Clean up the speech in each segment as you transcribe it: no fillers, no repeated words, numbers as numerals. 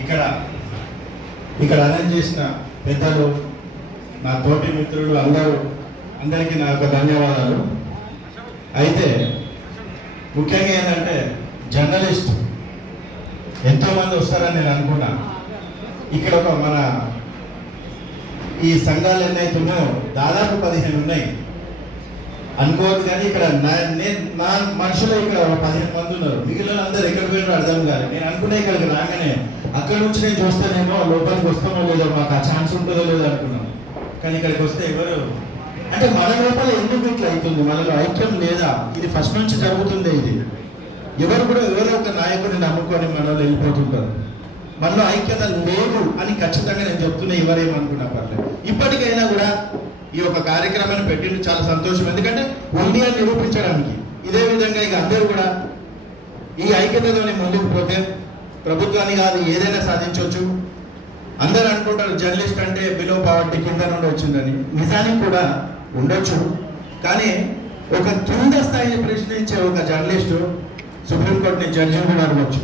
ఇక్కడ అరేంజ్ చేసిన పెద్దలు, నా తోటి మిత్రులు అందరికీ నా యొక్క ధన్యవాదాలు. అయితే ముఖ్యంగా ఏంటంటే జర్నలిస్ట్ ఎంతోమంది వస్తారని నేను అనుకున్నాను. ఇక్కడ ఒక మన ఈ సంఘాలు ఎన్నైతున్నాయో దాదాపు 15 ఉన్నాయి అనుకోవద్దు, కానీ ఇక్కడ నా మనుషులు ఇక్కడ 15 మంది ఉన్నారు. మిగిలిన అందరూ ఎక్కడ పోయినా అర్థం కాదు. నేను అనుకునే ఇక్కడికి రాగానే అక్కడ నుంచి నేను చూస్తేనేమో లోపలికి వస్తామో లేదో, మాకు ఆ ఛాన్స్ ఉంటుందో లేదో అనుకున్నాను. కానీ ఇక్కడికి వస్తే ఎవరు అంటే మన లోపల ఎందుకు ఇట్లా అవుతుంది, మనలో ఐక్యం లేదా, ఇది ఫస్ట్ నుంచి జరుగుతుంది. ఇది ఎవరు ఒక నాయకుడిని నమ్ముకొని మన వాళ్ళు వెళ్ళిపోతుంటారు. మనలో ఐక్యత లేదు అని ఖచ్చితంగా నేను చెప్తున్నా. ఎవరేమనుకున్నా పర్లేదు. ఇప్పటికైనా కూడా ఈ యొక్క కార్యక్రమాన్ని పెట్టింది చాలా సంతోషం. ఎందుకంటే ఇండియా నిరూపించడానికి. ఇదే విధంగా ఇక అందరూ కూడా ఈ ఐక్యతతోనే ముందుకు పోతే ప్రభుత్వాన్ని కాదు ఏదైనా సాధించవచ్చు. అందరూ అనుకుంటారు జర్నలిస్ట్ అంటే బిలో పావర్టీ కింద నుండి వచ్చిందని. నిజానికి కూడా ఉండొచ్చు, కానీ ఒక కింద స్థాయిని ప్రశ్నించే ఒక జర్నలిస్టు సుప్రీంకోర్టుని జడ్జి కూడా అడగవచ్చు.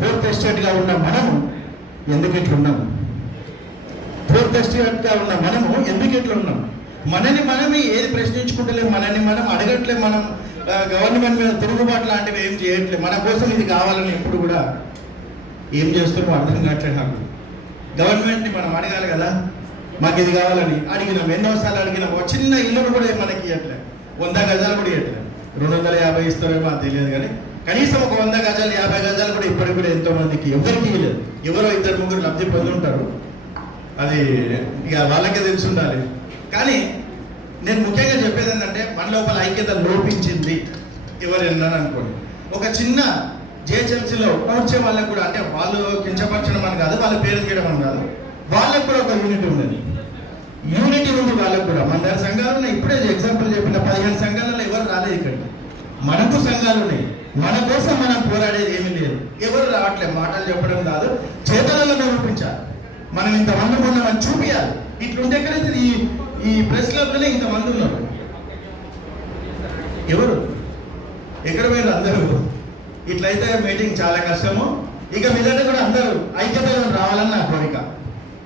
4th ఎస్టేట్గా ఉన్న మనము ఎందుకు ఇట్లా ఉన్నాము? 4th ఎస్టేట్గా ఉన్న మనము ఎందుకు ఇట్లా ఉన్నాం? మనని మనమే ఏది ప్రశ్నించుకుంటలేము, మనని మనం అడగట్లేదు, మనం గవర్నమెంట్ మీద తిరుగుబాటు లాంటివి ఏం చేయట్లేదు. మన కోసం ఇది కావాలని ఎప్పుడు కూడా ఏం చేస్తున్నామో అర్థం కావట్లేదు నాకు. గవర్నమెంట్ని మనం అడగాలి కదా, మాకు ఇది కావాలని. అడిగినాం, ఎన్నోసార్లు అడిగినాం. ఒక చిన్న ఇల్లును కూడా మనకి ఇవ్వట్లేదు, 100 గజాలు కూడా ఇవ్వట్లేదు. 250 ఇస్తారేమో అది తెలియదు, కానీ కనీసం ఒక 100 గజాలు 50 గజాలు కూడా ఇప్పటికి కూడా ఎంతో మందికి ఎవరికి ఇవ్వలేదు. ఎవరో 2-3 లబ్ధి పొంది ఉంటారు, అది ఇక వాళ్ళకే తెలిసి ఉండాలి. కానీ నేను ముఖ్యంగా చెప్పేది ఏంటంటే మన లోపల ఐక్యత లోపించింది. ఎవరైనా అనుకోండి, ఒక చిన్న జిహెచ్ఎంసీలో వచ్చే వాళ్ళకు కూడా, అంటే వాళ్ళు కించపరచడం అని కాదు, వాళ్ళ పేరు తీయడం అని కాదు, వాళ్ళకు కూడా ఒక యూనిటీ ఉన్నది. యూనిటీ ఉంది వాళ్ళకు కూడా. మన దగ్గర సంఘాలు ఉన్నాయి. ఇప్పుడే ఎగ్జాంపుల్ చెప్పిన 15 సంఘాలలో ఎవరు రాలేదు ఇక్కడికి. మనకు సంఘాలు ఉన్నాయి. మన కోసం మనం పోరాడేది ఏమీ లేదు. ఎవరు రావట్లేదు. మాటలు చెప్పడం కాదు, చేతలలో నిరూపించాలి. మనం ఇంతమంది ఉన్నామని చూపించాలి. ఇట్లుంటే ఎక్కడైతే ఈ ప్రెస్ క్లబ్లోనే ఇంతమంది ఉన్నారు. ఎవరు ఎక్కడ పోయినారు? అందరూ. ఇట్లయితే మీటింగ్ చాలా కష్టము. ఇక మీదంటే కూడా అందరూ ఐక్యతలో రావాలని నా కోరిక.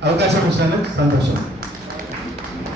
అవకాశం ఇచ్చినందుకు సంతోషం.